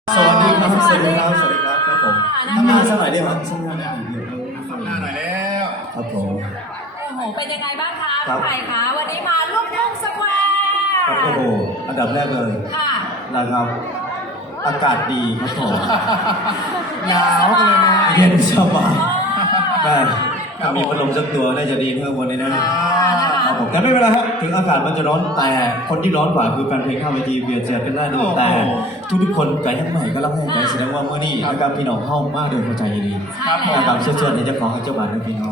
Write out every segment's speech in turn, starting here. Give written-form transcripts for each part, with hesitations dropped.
สวัสดีครับ สวัสดีครับ สวัสดีครับครับผมทำงานสักหน่อยได้ไหมสักหน่อยได้ไหมทำหน้าหน่อยแล้วครับผมโอ้โห เป็นยังไงบ้างคะครับพี่ไผ่คะวันนี้มาลูกทุ่งสแควร์ครับโอ้โหอันดับแรกเลยค่ะนะครับ อากาศดีครับผมหนาวกันเลยนะเย็นสบายได้ถ้ามีพัดลมสักตัวน่าจะดีเท่าวันนี้นะครับผมแต่ไม่เป็นไรครับถึงอากาศมันจะร้อนแต่คนที่ร้อนกว่าคือแฟนเพลงข้าวเวทีเบียร์เจอกันได้ดูแต่ทุกๆคนไก่ยังใหม่ก็รับให้ใจแสดงว่าเมื่อนี้นะครับพี่น้องเข้ามากโดยเข้าใจดีใช่แล้วนะครับเชื่อในเจ้าของเจ้าบ้านนะพี่น้อง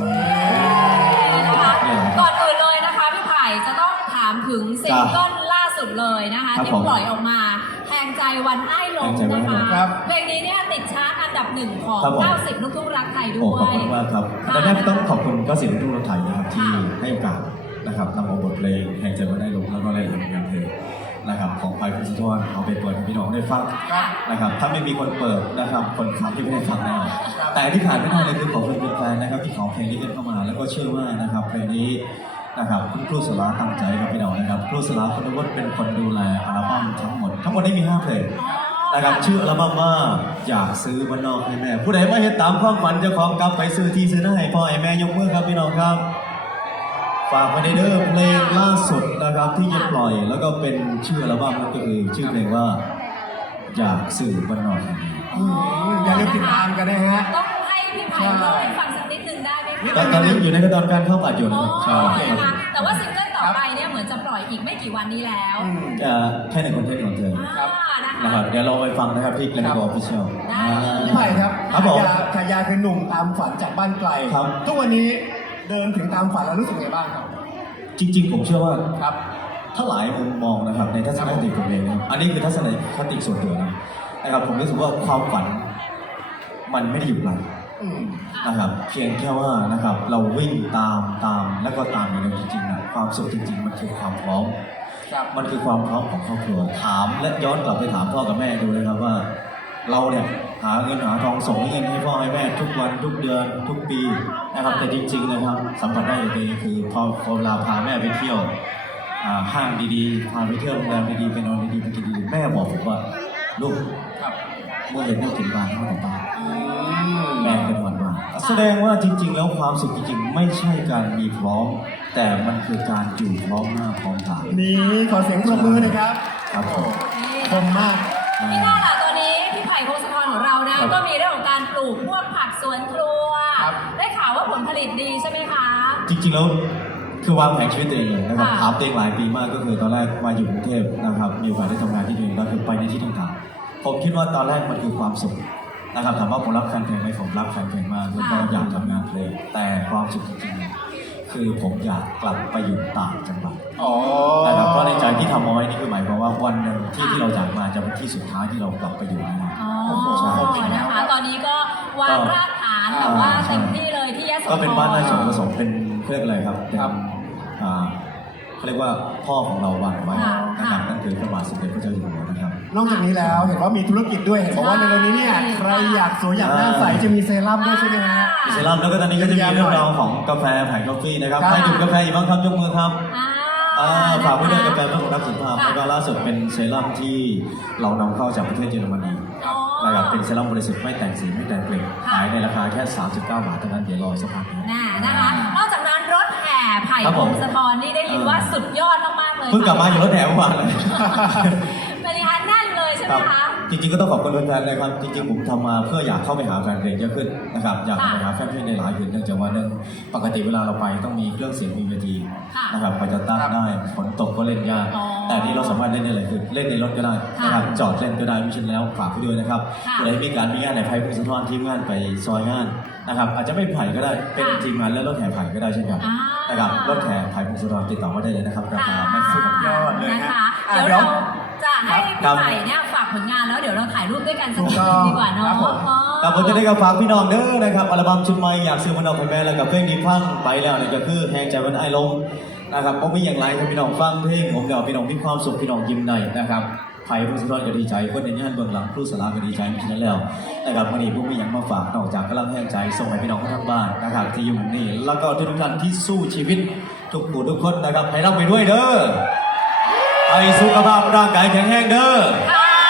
ก่อนอื่นเลยนะคะพี่ไผ่จะต้องถามถึงซิงเกิลล่าสุดเลยนะคะที่ปล่อยออกมาแทงใจวันไอ้ลมนะคะเพลงนี้เนี่ยติดชาร์ตอันดับหนึ่งของ90ลูกทุ่งรักไทยด้โอ้วขอบยคุณมากครับและแรกต้องขอบคุณก็สิทธิ์ทุกคนไทยนะครับที่ให้โอกาสนะครับนำเอาบทเพลงแห่งใจมาได้ลงแล้วก็ได้ทำงานเพลงนะครับของไพพงศธรเอาไปเปิดให้พี่น้องได้ฟังนะครับถ้าไม่มีคนเปิดนะครับคนฟังที่ไม่ได้ฟังแน่แต่ที่ขาดไม่ได้เลยคือขอบคุณแฟนๆนะครับที่ขอเพลงนี้กันเข้ามาแล้วก็เชื่อว่านะครับเพลงนี้นะครับคุณครูสลาตั้งใจกับพี่น้องนะครับครูสลาคุณวุฒิเป็นคนดูแลอัลบั้มทั้งหมดนี้มี5เพลงนะครับชื่ออัลบั้มว่าอยากซื้อบ้านนอกให้แม่ผู้ใดมาเห็นตามความฝันเจ้าของกลับไปซื้อที่ซื้อหน้าให้พ่อให้แม่ยกมือครับพี่น้องครับฝากไว้ในเด้อเพลงล่าสุดนะครับที่จะปล่อยแล้วก็เป็นชื่ออัลบั้มนั่นก็คือชื่อเพลงว่าอยากซื้อบ้านนอกให้แม่อย่าลืมติดตามกันนะฮะต้องให้พี่ไผ่เล่าให้ฟังสักนิดนึงได้ไหมคะตอนนี้อยู่ในขั้นตอนการเข้าอัดอยู่นะครับโอ้ใช่นะคะแต่ว่าซิงเกิลต่อไปเนี่ยเหมือนจะปล่อยอีกไม่กี่วันนี้แล้วแค่ในคอนเทนต์ของเธอนะคะนะครับเดี๋ยวเราไปฟังนะครับที่เกลนโกออฟฟิเชียลพี่ไผ่ครับครับผมฉายาคือหนุ่มตามฝันจากบ้านไกลครับทุกวันนี้เดินถึงตามฝันแล้วรู้สึกไงบ้างครับจริงๆผมเชื่อว่าครับถ้าหลายมุมมองนะครับในทัศนคติผมเองนะครับอันนี้คือทัศนคติส่วนตัวนะครับผมรู้สึกว่าความฝันมันไม่ได้อยู่ไกลอืมนะครับเพียงแค่ว่านะครับเราวิ่งตามแล้วก็ตามอย่างเดียวจริงๆนะความสุขจริงๆมันคือความพร้อมครับมันคือความพร้อมของครอบครัวถามและย้อนกลับไปถามพ่อกับแม่ดูเลยครับว่า เราเนี่ยหาเงินหาทองส่งเงินให้พ่อให้แม่ทุกวันทุกเดือนทุกปีนะครับแต่จริงๆนะครับสัมผัสได้เลยคือพอเวลาพาแม่ไปเที่ยวห้างดีๆพาไปเที่ยวโรงแรมดีๆไปนอนดีๆไปกินดีๆแม่บอกผมว่าลูกครับเมื่อเห็นแม่กินบ้านเท่าไหร่แม่เป็นวันว่าแสดงว่าจริงๆแล้วความสุขจริงๆไม่ใช่การมีพร้อม แต่มันคือการอยู่พร้อมหน้าพร้อมตานี่ขอเสียงปรบมือหนะครับครับผมคมมากพี่น่าล่ะตอนนี้พี่ไผ่พงศธรของเรานะก็มีเรื่องของการปลูกพวกผักสวนครัวครับได้ข่าวว่าผลผลิตดีใช่ไหมคะจริงๆแล้วคือวางแผนชีวิตตัวเองเลยนะครับค่ะถามตัวเองหลายปีมากก็คือตอนแรกมาอยู่กรุงเทพนะครับมีโอกาสได้ทำงานที่นี่ก็คือไปในที่ต่างๆผมคิดว่าตอนแรกมันคือความสุขนะครับถามว่าผมรักแฟนเพลงไหมผมรักแฟนเพลงมากแล้วก็อยากทำงานเพลงแต่ความสุขจริงๆคือผมอยากกลับไปอยู่ต่างจังหวัดอ๋อนะครับเพราะในใจที่ทำเอาไว้นี่คือหมายความว่าวันหนึ่งที่เราจากมาจะเป็นที่สุดท้ายที่เรากลับไปอยู่นะอ๋อใช่นะคะตอนนี้ก็วางรากฐานแบบว่าเต็มที่เลยที่ยโสธรก็เป็นบ้านราชผสมเป็นเรียกอะไรครับเป็นครับเขาเรียกว่าพ่อของเราวางไว้ค่ะนะครับนั่นคือพระบาทสมเด็จพระเจ้าอยู่หัวนะครับนอกจากนี้แล้วเห็นว่ามีธุรกิจด้วยเห็นบอกว่าในเร็วนี้เนี่ยใครอยากสวยอยากหน้าใสจะมีเซรั่มด้วยใช่ไหมฮะเซรั่มแล้วก็ตอนนี้ก็จะมีเรื่องราวของกาแฟไผ่กาแฟนะครับครับใครดื่มกาแฟอยู่บ้างครับยกมือครับอ่าฝากไว้ด้วยกาแฟเพื่อคนรักสุขภาพค่ะแล้วก็ล่าสุดเป็นเซรั่มที่เรานำเข้าจากประเทศเยอรมนีอ๋อนะครับเป็นเซรั่มบริสุทธิ์ไม่แต่งสีไม่แต่งกลิ่นค่ะขายในราคาแค่39 บาทเท่านั้นเดี๋ยวรอสักพักนะน่านะคะ นอกจากนั้นรถแห่ไผ่ครับพผมงศธรนี่ได้ยินว่าสุดยอดมากๆเลยเพิ่งกลับมาอยู่รถแถวเมื่อวานเลยเป็นยังไงแน่นเลยใช่ไหคมรับคะจริงๆก็ต้องขอบคุณแฟนๆนะครับจริงๆผมทำมาเพื่ออยากเข้าไปหาแฟนเพลงเยอะขึ้นนะครับอยากเข้าไปหาแฟนเพลงในหลายพื้นเนื่องจากว่าปกติเวลาเราไปต้องมีเครื่องเสียงมีเวทีค่ะนะครับไปจะตั้งได้ฝนตกก็เล่นยากอ๋อแต่นี่เราสามารถเล่นได้เลยคือเล่นในรถก็ได้นะครับจอดเล่นก็ได้ไม่ใช่แล้วฝากไปด้วยนะครับค่ะเวลามีการมีงานไหนไผ่พงศธรทีมงานไปซอยงานนะครับอาจจะไม่ไผ่ก็ได้เป็นค่ะทีมงานและรถแห่ไผ่ก็ได้เช่นกันอ่านนะครับรถแห่ไผ่พงศธรติดต่อมาได้เลยนะครับราคาไม่แพงครับยอดเลยฮะนะคะอ่ะเดี๋ยวเดี๋ยวเราจะให้ครัพี่บไผ่เนี่ยฝากผลงานแล้วเดี๋ยวเราถ่ายรูปด้วยกันสักถูกนิดต้องดีกว่าเนาะครับผมอ๋อกับผมจะได้กับฝากพี่น้องเด้อนะครับอัลบั้มชุดใหม่อยากซื้อมันออกไปแม่แล้วกับเพลงที่ฟังไปแล้วเนี่ยก็คือแหงใจมันไอ้ลงนะครับผมไม่อย่างไรถ้าพี่น้องฟังเพลงผมเดี๋ยวพี่น้องมีความสุขพี่น้องยิ้มในนะครับไผ่พงศธรก็ดีใจคนในงานเบื้องหลังครูสลาก็ดีใจมิฉะนั้นแล้วนะครับวันนี้ผมมีอย่างมาฝากนอกจากกำลังแห้งใจส่งให้พี่น้องทั้งบ้านนะครับที่อยู่นี่แล้วก็ทุกท่านที่สู้ชีวิตทุกผู้ทุกคนนะครับให้รับไปด้วยเด้อให้สุขภาพร่างกายแข็งแรงเด้อ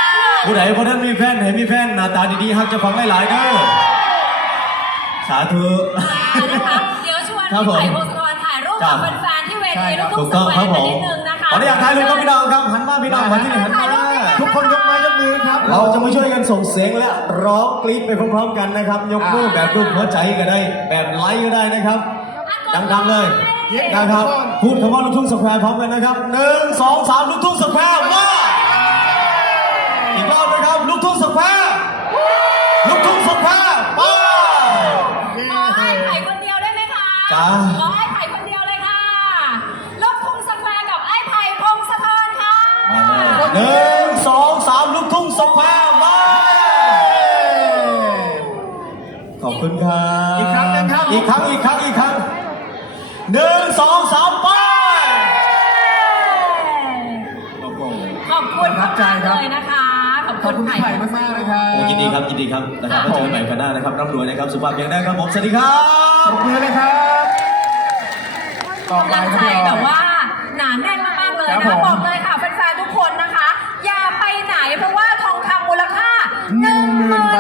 ผู้ใดคนนั้นมีแฟนเห็นมีแฟนหน้าตาดีๆฮักจะฟังหลายๆเด้อสาธุนะคะเดี๋ยวชวนครับพี่ผมไผ่พงศธรถ่ายรูปกับแฟนๆที่เวทีลูกถูทุ่กงต้องสคแควรับร์ผมกันนิดนึงนะคะขออนุญาตถ่ายรูปครับพี่น้องครับหันมาพี่น้องมาที่นี่หันมาทุกคนยกไม้ยกมือครับเราจะมาช่วยกันส่งเสียงและร้องกรี๊ดไปพร้อมๆกันนะครับ ยกมือแบบรูปหัวใจก็ได้ แบบไลค์ก็ได้นะครับ ดังๆเลยนะครับพูดคำว่าลูกทุ่งสแควร์พร้อมกันนะครับ1 2 3ลูกทุ่งสแควร์มาอีกรอบนะครับลูกทุ่งสแควร์ลูกทุ่งสแควร์มาขอให้ไผ่คนเดียวได้ไหมคะจ้าขอให้ไผ่คนเดียวเลยค่ะลูกทุ่งสแควร์กับไอ้ไผ่พงศธรค่ะ 1 2 3ลูกทุ่งสแควร์มาขอบคุณครับอีกครั้งหนึ่งครับอีกครั้ง1 2 3ไปโอ้โหขอบคุณประทับใจครับเลยนะคะ ขอบขอบคุคุณณพี่ไผ่ไผ่มากๆเลยครับโอ้ยินดีครับนะครับแล้วเจอกันใหม่กันหน้านะครับร่ำรวยนะครับสุภาพเพียงได้ครับผมสวัสดีครับปรบมือเลยครับต่อไปกำลังคใจรับพี่ออแบบว่าหนาแน่นมากๆเลยครันะบผมบอกเลยค่ะแ